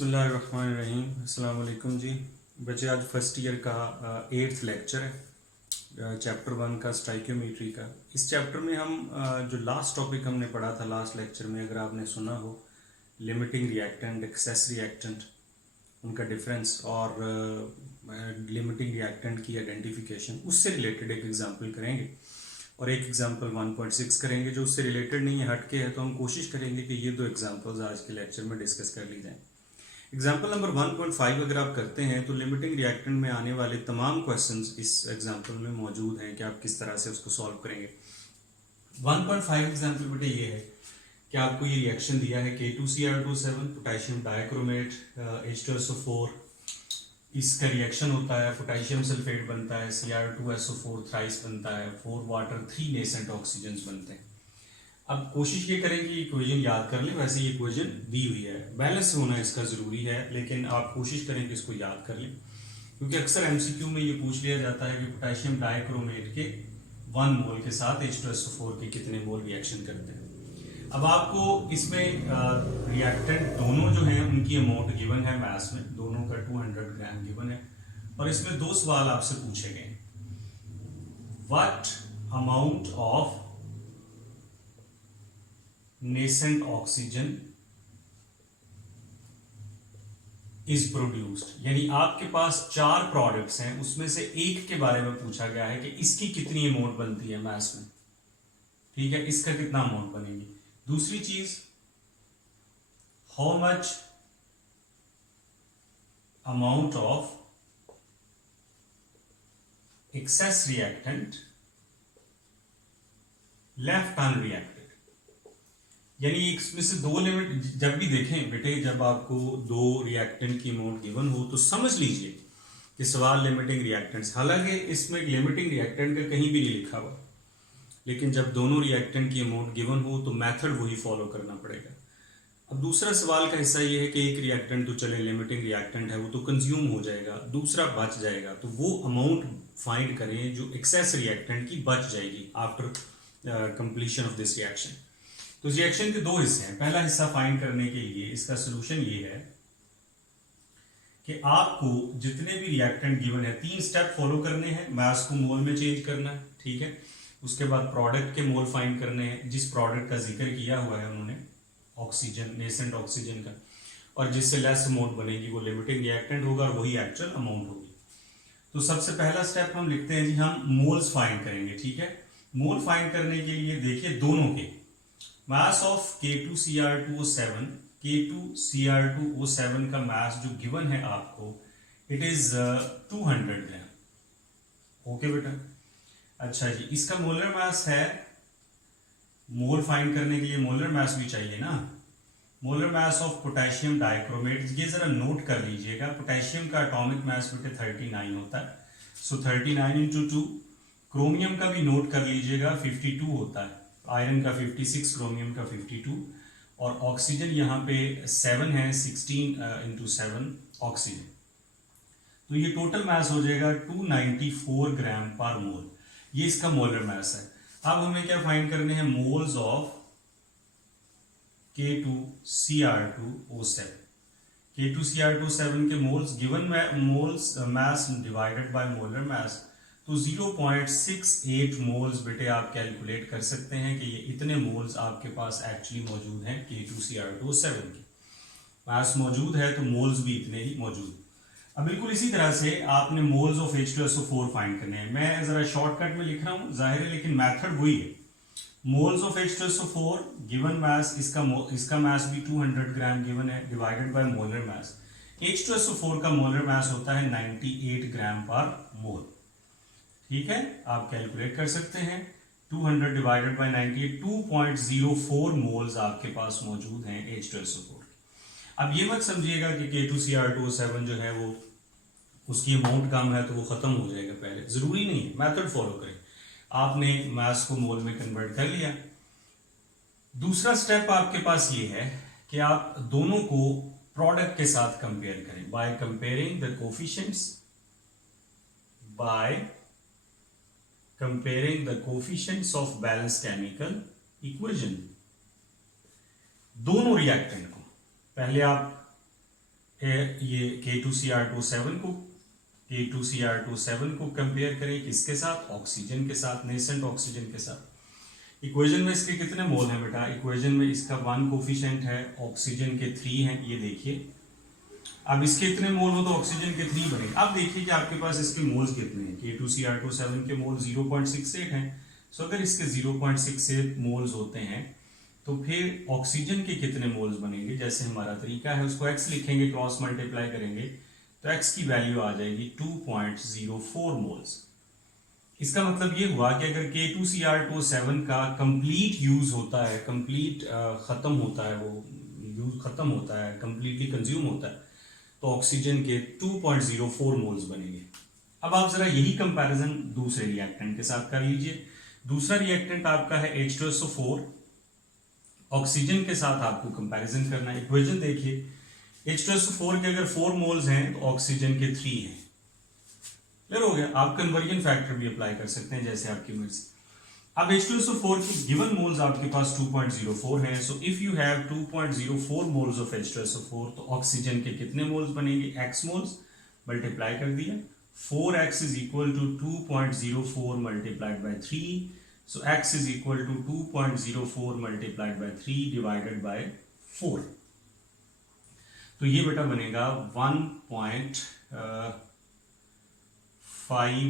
बिस्मिल्लाहिर्रहमानिर्रहीम। अस्सलाम वालेकुम जी बच्चे, आज फर्स्ट ईयर का 8th लेक्चर है चैप्टर 1 का स्टाइकियोमेट्री का। इस चैप्टर में हम जो लास्ट टॉपिक हमने पढ़ा था लास्ट लेक्चर में, अगर आपने सुना हो, लिमिटिंग रिएक्टेंट, एक्सेस रिएक्टेंट, उनका डिफरेंस और लिमिटिंग रिएक्टेंट की आइडेंटिफिकेशन, उससे रिलेटेड एक एग्जांपल करेंगे और एक एग्जांपल 1.6 करेंगे जो उससे रिलेटेड नहीं है, हटके है। तो हम कोशिश करेंगे कि ये दो एग्जांपल्स आज के लेक्चर में डिस्कस कर ली जाएं। एग्जाम्पल नंबर 1.5 अगर आप करते हैं तो लिमिटिंग रिएक्टेंट में आने वाले तमाम क्वेश्चंस इस एग्जाम्पल में मौजूद हैं कि आप किस तरह से उसको सॉल्व करेंगे। 1.5 एग्जाम्पल बेटे ये है कि आपको ये रिएक्शन दिया है K2Cr27 पोटेशियम डाइक्रोमेट H2SO4, इसका रिएक्शन होता है, पोटेशियम सल्फेट बनता है, Cr2SO4 थ्राइस बनता है, 4 वाटर 3 नेसेंट ऑक्सीजन बनते हैं। अब कोशिश ये करें कि इक्वेशन याद कर लें। वैसे ये इक्वेशन दी हुई है, बैलेंस होना इसका ज़रूरी है, लेकिन आप कोशिश करें कि इसको याद कर लें, क्योंकि अक्सर एमसीक्यू में ये पूछ लिया जाता है कि पोटेशियम डाइक्रोमेट के 1 मोल के साथ H2SO4 के कितने मोल रिएक्शन करते हैं। अब आपको इसमें रिएक्टेंट दोनों जो हैं उनकी अमाउंट गिवन है, मैथ्स में दोनों का 200 ग्राम गिवन है, और इसमें दो सवाल आपसे पूछे गए। What amount of nascent oxygen is produced, यानी आपके पास 4 प्रोडक्ट्स हैं, उसमें से एक के बारे में पूछा गया है कि इसकी कितनी अमाउंट बनती है मैथ्स में, ठीक है, इसका कितना अमाउंट बनेगी। दूसरी चीज, how much amount of excess reactant left unreacted, यानी इसमें से दो लिमिट जब भी देखें बेटे, जब आपको दो रिएक्टेंट की अमाउंट गिवन हो तो समझ लीजिए कि सवाल लिमिटिंग रिएक्टेंट्स, हालांकि इसमें लिमिटिंग रिएक्टेंट का कहीं भी नहीं लिखा हुआ, लेकिन जब दोनों रिएक्टेंट की अमाउंट गिवन हो तो मेथड वही फॉलो करना पड़ेगा। अब दूसरा सवाल का हिस्सा ये है कि एक रिएक्टेंट तो चले लिमिटिंग रिएक्टेंट है, वो तो कंज्यूम हो जाएगा, दूसरा बच जाएगा, तो वो अमाउंट फाइंड करें जो एक्सेस रिएक्टेंट की बच जाएगी after completion of this reaction. तो रिएक्शन के दो हिस्से हैं। पहला हिस्सा फाइंड करने के लिए इसका सलूशन ये है कि आपको जितने भी रिएक्टेंट गिवन है 3 स्टेप फॉलो करने हैं। मास को मोल में चेंज करना है, ठीक है, उसके बाद प्रोडक्ट के मोल फाइंड करने हैं, जिस प्रोडक्ट का जिक्र किया हुआ है उन्होंने, ऑक्सीजन, नेसेंट ऑक्सीजन का, और जिससे लेस अमाउंट बनेगी वो लिमिटिंग रिएक्टेंट होगा और वही एक्चुअल अमाउंट होगी। तो सबसे पहला स्टेप हम लिखते हैं जी, हम मोल्स फाइंड करेंगे, ठीक है। मोल फाइंड करने के लिए देखिए दोनों के मास ऑफ K2Cr2O7, K2Cr2O7 का मास जो गिवन है आपको, इट इज 200 ग्राम। ओके बेटा, अच्छा जी, इसका मोलर मास है, मोल फाइंड करने के लिए मोलर मास भी चाहिए ना। Molar mass of potassium dichromate, ये जरा नोट कर लीजिएगा, पोटेशियम का एटॉमिक मास बेटे 39 होता है, सो 39 इंटू 2। क्रोमियम का भी नोट कर लीजिएगा, 52 होता है, आयरन का 56, क्रोमियम का 52, और ऑक्सीजन यहाँ पे 7 है, 16 इंटू 7 ऑक्सीजन, तो ये टोटल मास हो जाएगा 294 ग्राम पर मोल। ये इसका मोलर मास है। अब हमें क्या फाइंड करने हैं, मोल्स ऑफ K2Cr2O7। K2Cr2O7 के moles given moles mass divided bye molar मास, तो 0.68 मोल्स बेटे आप कैलकुलेट कर सकते हैं कि ये इतने मोल्स आपके पास एक्चुअली मौजूद हैं K2Cr2O7 के। मास मौजूद है तो मोल्स भी इतने ही मौजूद। अब बिल्कुल इसी तरह से आपने मोल्स ऑफ H2SO4 फाइंड करने हैं। मैं जरा शॉर्टकट में लिख रहा हूं, जाहिर है, लेकिन मेथड वही है। Moles of H2SO4 given mass, इसका मास भी 200 ग्राम गिवन है, divided by molar mass. H2SO4 का मोलर मास होता है 98 ग्राम पर मोल, ठीक है, आप कैलकुलेट कर सकते हैं। 200 डिवाइडेड बाय 98, 2.04 मोल्स आपके पास मौजूद हैं H2SO4। अब ये मत समझिएगा कि K2Cr2O7 जो है वो उसकी अमाउंट कम है तो वो खत्म हो जाएगा पहले, जरूरी नहीं है, मेथड फॉलो करें। आपने मास को मोल में कन्वर्ट कर लिया। दूसरा स्टेप आपके पास ये है कि आप दोनों को प्रोडक्ट के साथ कंपेयर करें, by comparing the coefficients, by comparing the coefficients of balanced chemical equation। दोनों रिएक्टेंट को पहले आप ये K2Cr27 को कंपेयर करें किसके साथ, ऑक्सीजन के साथ, नेसेंट ऑक्सीजन के साथ। इक्वेशन में इसके कितने मोल हैं बेटा, इक्वेशन में इसका 1 कोफिशिएंट है, ऑक्सीजन के 3 हैं, ये देखिए। अब इसके इतने मोल हो तो ऑक्सीजन के 3 बने। अब देखिए कि आपके पास इसके मोल्स कितने हैं। K2Cr27 के मोल 0.68 हैं। सो अगर इसके 0.68 मोल्स होते हैं तो फिर ऑक्सीजन के कितने मोल्स बनेंगे। जैसे हमारा तरीका है, उसको x लिखेंगे, क्रॉस मल्टीप्लाई करेंगे तो x की वैल्यू आ जाएगी 2.04 मोल्स। इसका मतलब ये हुआ कि अगर K2Cr27 का कंप्लीट यूज होता है, कंप्लीट खत्म होता है, वो यूज खत्म होता है, कंप्लीटली कंज्यूम होता है, तो ऑक्सीजन के 2.04 मोल्स बनेंगे। अब आप जरा यही कंपैरिजन दूसरे रिएक्टेंट के साथ कर लीजिए। दूसरा रिएक्टेंट आपका है H2SO4, ऑक्सीजन के साथ आपको कंपैरिजन करना है। इक्वेशन देखिए, H2SO4 के अगर 4 मोल्स हैं तो ऑक्सीजन के 3 हैं। क्लियर हो गया। आप कन्वर्जन फैक्टर भी अप्लाई कर सकते हैं जैसे आपकी मर्जी। अब H2SO4 की गिवन मोल्स आपके पास 2.04 हैं। So if you have 2.04 moles of H2SO4 तो ऑक्सीजन के कितने मोल्स बनेंगे, x मोल्स, मल्टीप्लाई कर दिया। 4x is equal to 2.04 multiplied by 3। So x is equal to 2.04 multiplied by 3 divided by 4। तो ये बेटा बनेगा 1.51,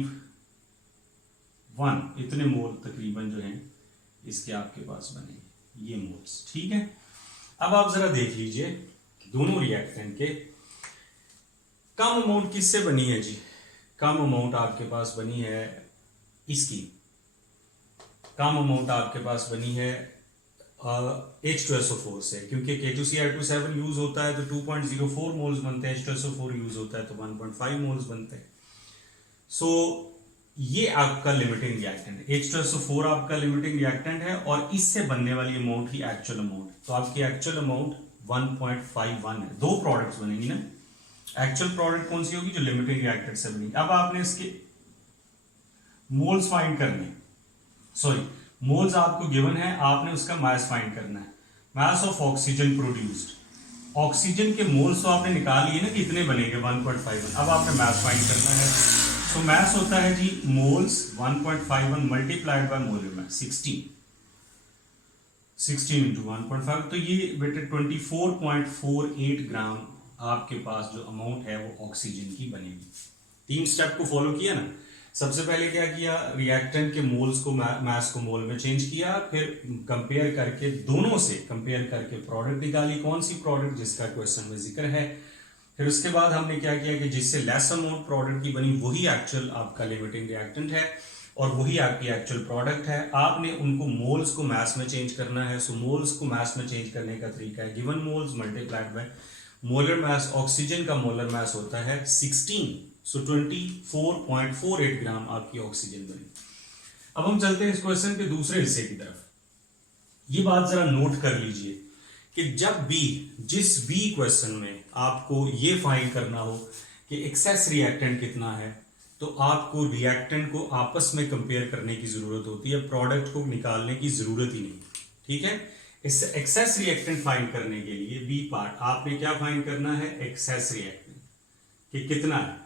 इतने मोल तकरीबन जो हैं इसके आपके पास बनेंगे, ये मोल्स। ठीक है। अब आप जरा देख लीजिए दोनों रिएक्टेंट के कम अमाउंट किससे बनी है जी। कम अमाउंट आपके पास बनी है इसकी, कम अमाउंट आपके पास बनी है H2SO4 से, क्योंकि K2Cr27 यूज होता है तो 2.04 मोल्स बनते हैं, H2SO4 यूज होता है तो 1.5 मोल्स बनते हैं। सो ये आपका लिमिटिंग रिएक्टेंट है, H2SO4 आपका लिमिटिंग रिएक्टेंट है और इससे बनने वाली अमाउंट ही एक्चुअल अमाउंट। तो आपकी एक्चुअल अमाउंट 1.51 है। दो प्रोडक्ट्स बनेंगी ना, एक्चुअल प्रोडक्ट कौन सी होगी, जो लिमिटिंग रिएक्टेंट से बनेगी। अब आपने इसके मोल्स फाइंड करने, सॉरी मोल्स आपको गिवन है, आपने उसका मास फाइंड करना है, mass of oxygen produced. Oxygen के मोल्स तो आपने निकाल लिए ना कि इतने बनेंगे 1.51। अब आपने मास फाइंड करना है। सो मास होता है जी moles 1.51 multiplied by molar mass 16 into 1.5। तो ये बेटे 24.48 ग्राम आपके पास जो अमाउंट है वो ऑक्सीजन की बनेगी। 3 स्टेप को फॉलो किया ना। सबसे पहले क्या किया, रिएक्टेंट के मोल्स को मास को मोल में चेंज किया, फिर कंपेयर करके दोनों से कंपेयर करके प्रोडक्ट निकाली, कौन सी प्रोडक्ट जिसका क्वेश्चन में जिक्र है। फिर उसके बाद हमने क्या किया कि जिससे लेस अमाउंट प्रोडक्ट की बनी वही एक्चुअल आपका लिमिटिंग रिएक्टेंट है और वही आपकी एक्चुअल प्रोडक्ट है। आपने उनको मोल्स को मास में चेंज करना है। सो मोल्स को मास में चेंज करने का तरीका है given moles multiplied by molar mass. Oxygen का मोलर मास होता है 16, सो 24.48 ग्राम आपकी ऑक्सीजन बनी। अब हम चलते हैं इस क्वेश्चन के दूसरे हिस्से की तरफ। ये बात जरा नोट कर लीजिए कि जब भी जिस भी क्वेश्चन में आपको ये फाइंड करना हो कि एक्सेस रिएक्टेंट कितना है, तो आपको रिएक्टेंट को आपस में कंपेयर करने की जरूरत होती है, प्रोडक्ट को निकालने की जरूरत ही नहीं। ठीक है। इस एक्सेस रिएक्टेंट फाइंड करने के लिए बी पार्ट आपने क्या फाइंड करना है, एक्सेस रिएक्टेंट कि कितना है।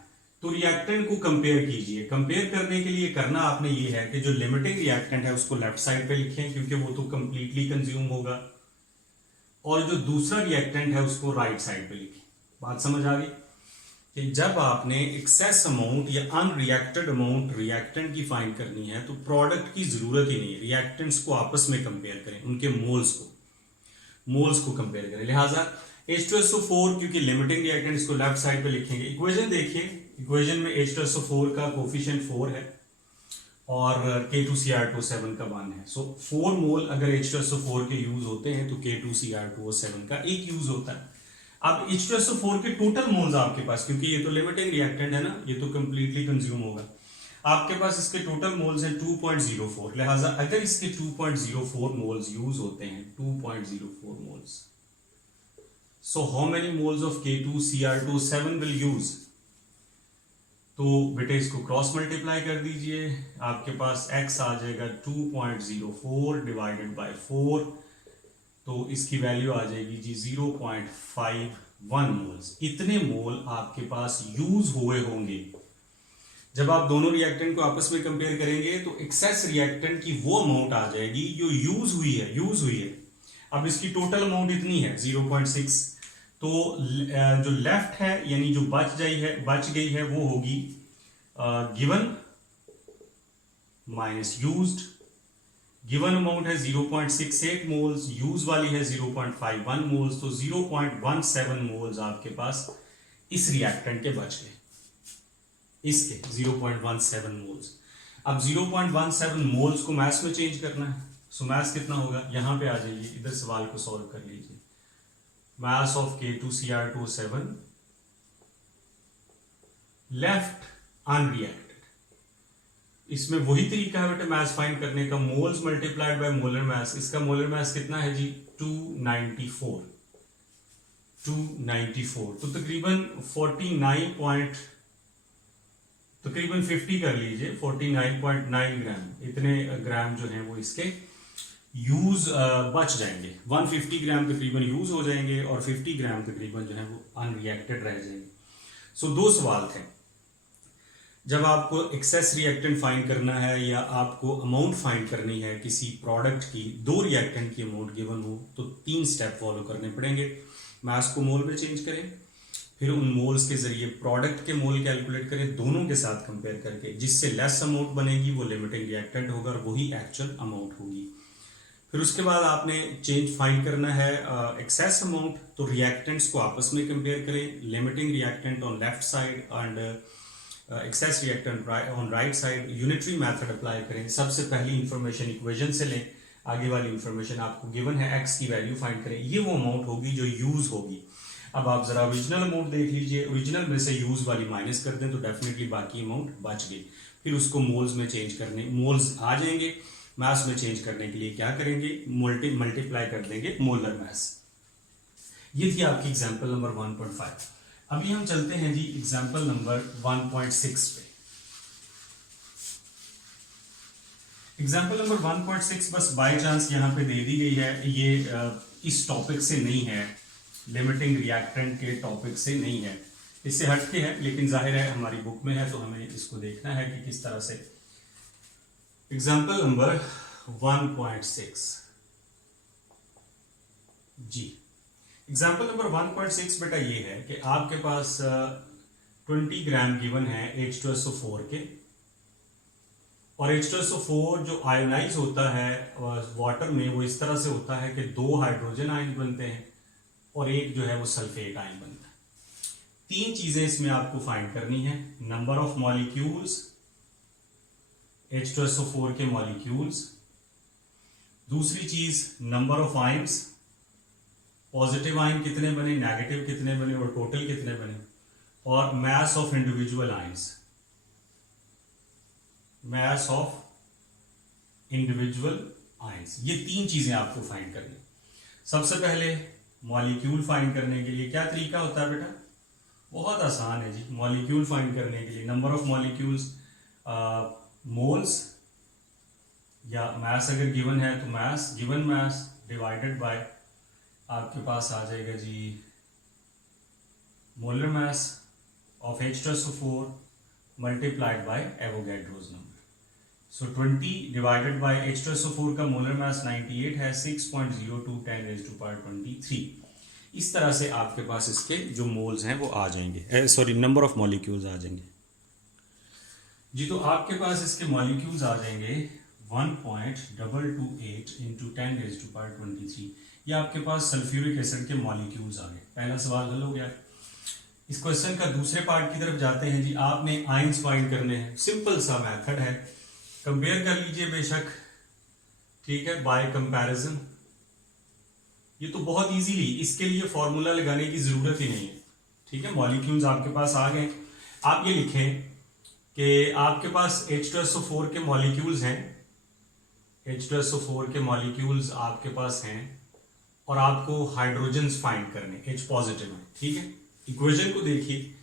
तो रिएक्टेंट को कंपेयर कीजिए। कंपेयर करने के लिए करना आपने ये है कि जो लिमिटिंग रिएक्टेंट है उसको लेफ्ट साइड पे लिखें क्योंकि वो तो कंप्लीटली कंज्यूम होगा, और जो दूसरा रिएक्टेंट है उसको राइट साइड पे लिखें। बात समझ आ गई कि जब आपने एक्सेस अमाउंट या अनरिएक्टेड अमाउंट रिएक्टेंट की फाइंड करनी है तो प्रोडक्ट की जरूरत ही नहीं है, रिएक्टेंट्स को आपस में कंपेयर करें, उनके मोल्स को कंपेयर करें। लिहाजा H2SO4 क्योंकि लिमिटिंग रिएक्टेंट इसको लेफ्ट साइड पे लिखेंगे। इक्वेशन देखिए, इक्वेशन में H2SO4 का कोफिशिएंट 4 है और K2Cr27 का 1 है। सो 4 मोल अगर H2SO4 के यूज होते हैं तो K2Cr27 का 1 यूज होता है। अब H2SO4 के टोटल मोल्स आपके पास, क्योंकि ये तो लिमिटिंग रिएक्टेंट है ना, ये तो कंप्लीटली कंज्यूम होगा, आपके पास इसके टोटल मोल्स हैं 2.04। लिहाजा अगर इसके 2.04 मोल्स यूज होते हैं, 2.04 moles, so how many moles of K2Cr27 will use? तो बेटे इसको क्रॉस मल्टीप्लाई कर दीजिए, आपके पास x आ जाएगा 2.04 डिवाइडेड बाय 4, तो इसकी वैल्यू आ जाएगी जी 0.51 1 मोल्स, इतने मोल आपके पास यूज हुए होंगे। जब आप दोनों रिएक्टेंट को आपस में कंपेयर करेंगे तो एक्सेस रिएक्टेंट की वो अमाउंट आ जाएगी जो यूज हुई है। अब इसकी टोटल अमाउंट इतनी है 0.6, तो जो लेफ्ट है यानी जो बच गई है वो होगी given minus used. Given amount है 0.68 मोल्स, यूज वाली है 0.51 मोल्स, तो 0.17 मोल्स आपके पास इस रिएक्टेंट के बच गए, इसके 0.17 मोल्स। अब 0.17 मोल्स को मास में चेंज करना है, सो मास कितना होगा, यहां पे आ जाइए, इधर सवाल को सॉल्व कर लीजिए। Mass of K2Cr2O7 left unreacted. इसमें वही तरीका है बेटा मास फाइंड करने का, मोल्स मल्टीप्लाइड बाय मोलर मास। इसका मोलर मास कितना है जी 294, तो तकरीबन 50 कर लीजिए, 49.9 ग्राम, इतने ग्राम जो है वो इसके यूज बच जाएंगे। 150 ग्राम तकरीबन यूज हो जाएंगे और 50 ग्राम तकरीबन जो है वो अनरिएक्टेड रह जाएंगे। सो दो सवाल थे, जब आपको एक्सेस रिएक्टेंट फाइंड करना है या आपको अमाउंट फाइंड करनी है किसी प्रोडक्ट की, दो रिएक्टेंट की अमाउंट गिवन हो, तो 3 स्टेप फॉलो करने पड़ेंगे। मास को मोल में चेंज करें, फिर उन मोल्स के जरिए प्रोडक्ट के मोल कैलकुलेट करें दोनों के साथ कंपेयर करके, जिससे लेस अमाउंट बनेगी वो लिमिटिंग रिएक्टेंट होगा और वही एक्चुअल अमाउंट होगी। फिर उसके बाद आपने चेंज फाइंड करना है एक्सेस अमाउंट, तो रिएक्टेंट्स को आपस में कंपेयर करें, limiting reactant on left side and excess reactant on right side, unitary method apply करें। सबसे पहली इंफॉर्मेशन इक्वेशन से लें, आगे वाली इंफॉर्मेशन आपको गिवन है, एक्स की वैल्यू फाइंड करें, ये वो अमाउंट होगी जो यूज होगी। अब आप जरा ओरिजिनल अमाउंट देख लीजिए, ओरिजिनल में से यूज वाली माइनस कर दें तो डेफिनेटली बाकी अमाउंट बच गई। फिर उसको मोल्स में चेंज करने, मोल्स आ जाएंगे, मास में चेंज करने के लिए क्या करेंगे, मल्टीप्लाई कर देंगे मोलर मास। ये थी आपकी एग्जांपल नंबर 1.5। अभी हम चलते हैं जी एग्जांपल नंबर 1.6 पे। एग्जांपल नंबर 1.6 बस बाय चांस यहां पे दे दी गई है, ये इस टॉपिक से नहीं है, लिमिटिंग रिएक्टेंट के टॉपिक से नहीं है, इससे हटके है, लेकिन जाहिर है हमारी बुक में है तो हमें इसको देखना है कि किस तरह से। एग्जाम्पल नंबर 1.6 जी, एग्जाम्पल नंबर 1.6 बेटा ये है कि आपके पास 20 ग्राम गिवन है H2SO4 के, और H2SO4 जो आयोनाइज होता है वाटर में वो इस तरह से होता है कि 2 हाइड्रोजन आयन बनते हैं और एक जो है वो सल्फेट आयन बनता है। 3 चीजें इसमें आपको फाइंड करनी है, नंबर ऑफ मॉलिक्यूल्स H2SO4 के मॉलिक्यूल्स, दूसरी चीज number of ions, positive ion कितने बने, नेगेटिव कितने बने और टोटल कितने बने, और mass of individual ions, mass of individual ions. ये 3 चीजें आपको फाइंड करनी। सबसे पहले मॉलिक्यूल फाइंड करने के लिए क्या तरीका होता है बेटा, बहुत आसान है जी। मॉलिक्यूल फाइंड करने के लिए नंबर ऑफ मॉलिक्यूल्स, मोल्स या मास अगर गिवन है तो mass, given mass divided by आपके पास आ जाएगा जी molar mass of H2SO4 multiplied by Avogadro's number. So 20 divided by H2SO4 का मोलर मास 98 है, 6.02 10⁻23। इस तरह से आपके पास इसके जो मोल्स हैं वो आ जाएंगे, सॉरी नंबर ऑफ मॉलिक्यूल्स आ जाएंगे जी। तो आपके पास इसके मॉलिक्यूल्स आ जाएंगे 1.228 इंटू 10⁻23। ये आपके पास सल्फ्यूरिक एसिड के मॉलिक्यूल्स आ गए। पहला सवाल हल हो गया। इस क्वेश्चन का दूसरे पार्ट की तरफ जाते हैं जी। आपने आयंस फाइंड करने हैं, सिंपल सा मेथड है, कंपेयर कर लीजिए बेशक, ठीक है, बाय कंपैरिजन। ये तो बहुत इजीली, इसके लिए फॉर्मूला लगाने की जरूरत ही नहीं है, ठीक है। मॉलिक्यूल्स आपके पास आ गए। आप ये लिखें कि आपके पास H2SO4 के मॉलिक्यूल्स हैं, H2SO4 के मॉलिक्यूल्स आपके पास हैं और आपको हाइड्रोजन्स फाइंड करने, H पॉजिटिव है, ठीक है। इक्वेशन को देखिए,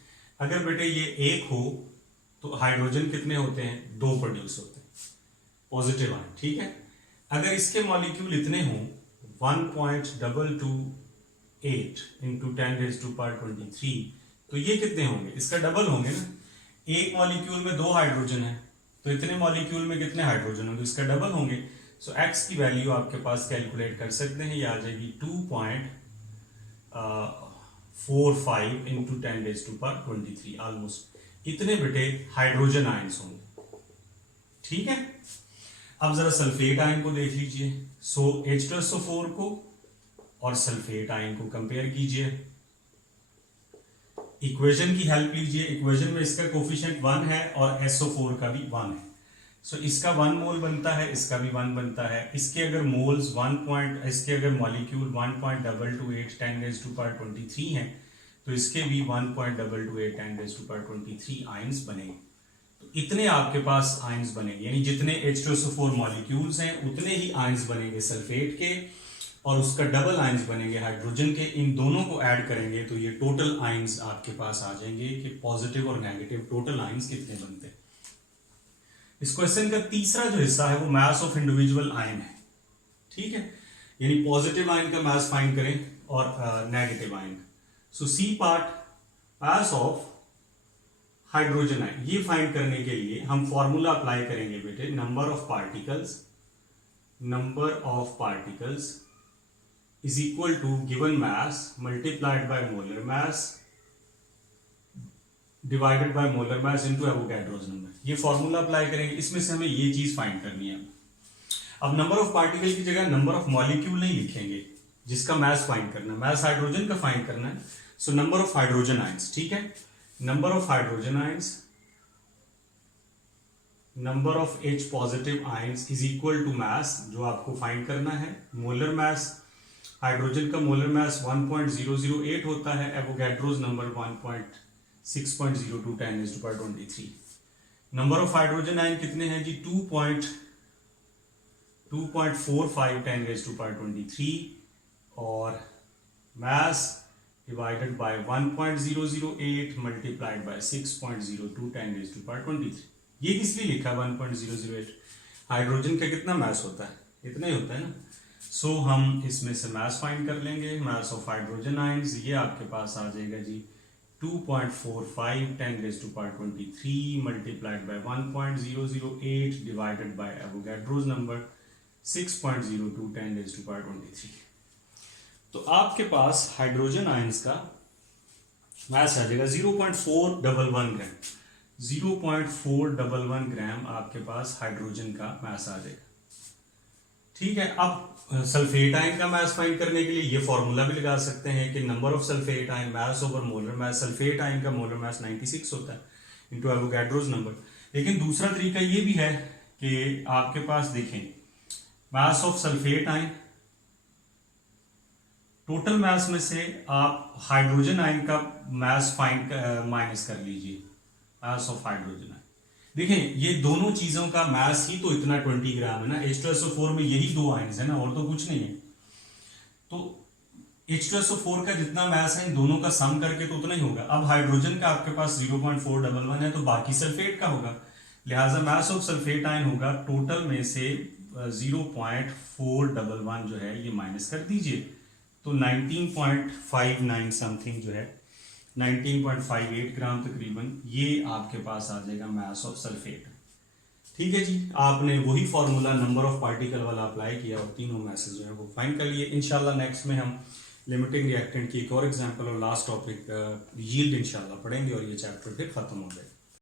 अगर बेटे ये 1 हो तो हाइड्रोजन कितने होते हैं, 2 प्रोड्यूस होते हैं, पॉजिटिव आयन, ठीक है। अगर इसके मॉलिक्यूल इतने हों 1.22 8 इंटू 10⁻23, तो ये कितने होंगे, इसका डबल होंगे ना। एक मॉलिक्यूल में 2 हाइड्रोजन है, तो इतने मॉलिक्यूल में कितने हाइड्रोजन होंगे, इसका डबल होंगे। सो एक्स की वैल्यू आपके पास कैलकुलेट कर सकते हैं, ये आ जाएगी 2.45 इंटू 10⁻23, ऑलमोस्ट इतने बेटे हाइड्रोजन आयंस होंगे। ठीक है, अब जरा सल्फेट आयन को देख लीजिए। सो H2SO4 को और सल्फेट आयन को कंपेयर कीजिए, इक्वेशन की हेल्प लीजिए। इक्वेशन में इसका कोफिशिएंट 1 है और SO4 का भी 1 है। सो इसका 1 मोल बनता है, इसका भी 1 बनता है। इसके अगर मोल्स इसके अगर मॉलिक्यूल 1.228 10⁻23 हैं, तो इसके भी 1.228 10⁻23 आयंस बनेंगे। तो इतने आपके पास आयंस बनेंगे, यानी जितने H2SO4 मॉलिक्यूल्स हैं उतने ही आयंस बनेंगे सल्फेट के, और उसका डबल आयंस बनेंगे हाइड्रोजन के। इन दोनों को ऐड करेंगे तो ये टोटल आयंस आपके पास आ जाएंगे कि पॉजिटिव और नेगेटिव टोटल आयंस कितने बनते हैं। इस क्वेश्चन का तीसरा जो हिस्सा है वो मास ऑफ इंडिविजुअल आयन है। ठीक है, यानी पॉजिटिव आयन का मास फाइंड करें और negative ion. So C part, mass of hydrogen ion, ये फाइंड करने के लिए हम फॉर्मूला अप्लाई करेंगे बेटे। Number of particles is equal to given mass multiplied by molar mass divided by molar mass into Avogadro's number। ये formula apply करेंगे, इसमें से हमें ये चीज फाइंड करनी है। अब नंबर ऑफ पार्टिकल की जगह नंबर ऑफ मॉलिक्यूल नहीं लिखेंगे जिसका मास फाइंड करना है, मास हाइड्रोजन का फाइंड करना है। So number of hydrogen ions, ठीक है, number of hydrogen ions, number of H positive ions is equal to mass, जो आपको फाइंड करना है, मोलर मास। हाइड्रोजन का मोलर मास 1.008 होता है, Avogadro's number 1.602 10⁻23। Number of hydrogen ion कितने हैं जी, 2.45 10⁻23, और mass divided by 1.008 multiplied by 6.02 10⁻23। ये किस लिए लिखा 1.008, हाइड्रोजन का कितना मास होता है, इतना ही होता है ना। सो हम इसमें से मास फाइंड कर लेंगे, मास ऑफ हाइड्रोजन आयंस, ये आपके पास आ जाएगा जी 2.45 10⁻23 multiplied by 1.008 divided by Avogadro's number 6.02 10⁻23। तो आपके पास हाइड्रोजन आयंस का मास आ जाएगा 0.411 ग्राम। 0.411 ग्राम आपके पास हाइड्रोजन का मास आ जाएगा। ठीक है, अब सल्फेट आयन का मास फाइंड करने के लिए ये फॉर्मूला भी लगा सकते हैं कि number of sulphate ion mass over molar mass. Sulphate ion का मोलर मास 96 होता है इनटू एवोगैड्रोस नंबर। लेकिन दूसरा तरीका ये भी है कि आपके पास देखें, mass of sulphate ion, total mass में से आप हाइड्रोजन आयन का मास फाइंड माइनस कर लीजिए, मास ऑफ हाइड्रोजन आयन। देखें, ये दोनों चीजों का मास ही तो इतना 20 ग्राम है ना। H2SO4 में यही 2 आयन्स है ना, और तो कुछ नहीं है। तो H2SO4 का जितना मास है इन दोनों का सम करके तो उतना ही होगा। अब हाइड्रोजन का आपके पास 0.411 है, तो बाकी सल्फेट का होगा, लिहाजा मास ऑफ सल्फेट आयन होगा टोटल में से 0.411 जो है ये माइनस कर दीजिए, तो 19.59 समथिंग जो है 19.58 ग्राम तकरीबन, ये आपके पास आ जाएगा मास ऑफ सल्फेट। ठीक है जी, आपने वही फॉर्मूला नंबर ऑफ पार्टिकल वाला अप्लाई किया और तीनों मैसेज जो है वो फाइंड कर लिए। इंशाल्लाह नेक्स्ट में हम लिमिटिंग रिएक्टेंट की एक और एग्जांपल और लास्ट टॉपिक यील्ड इंशाल्लाह पढ़ेंगे और ये चैप्टर फिर खत्म हो जाएगा।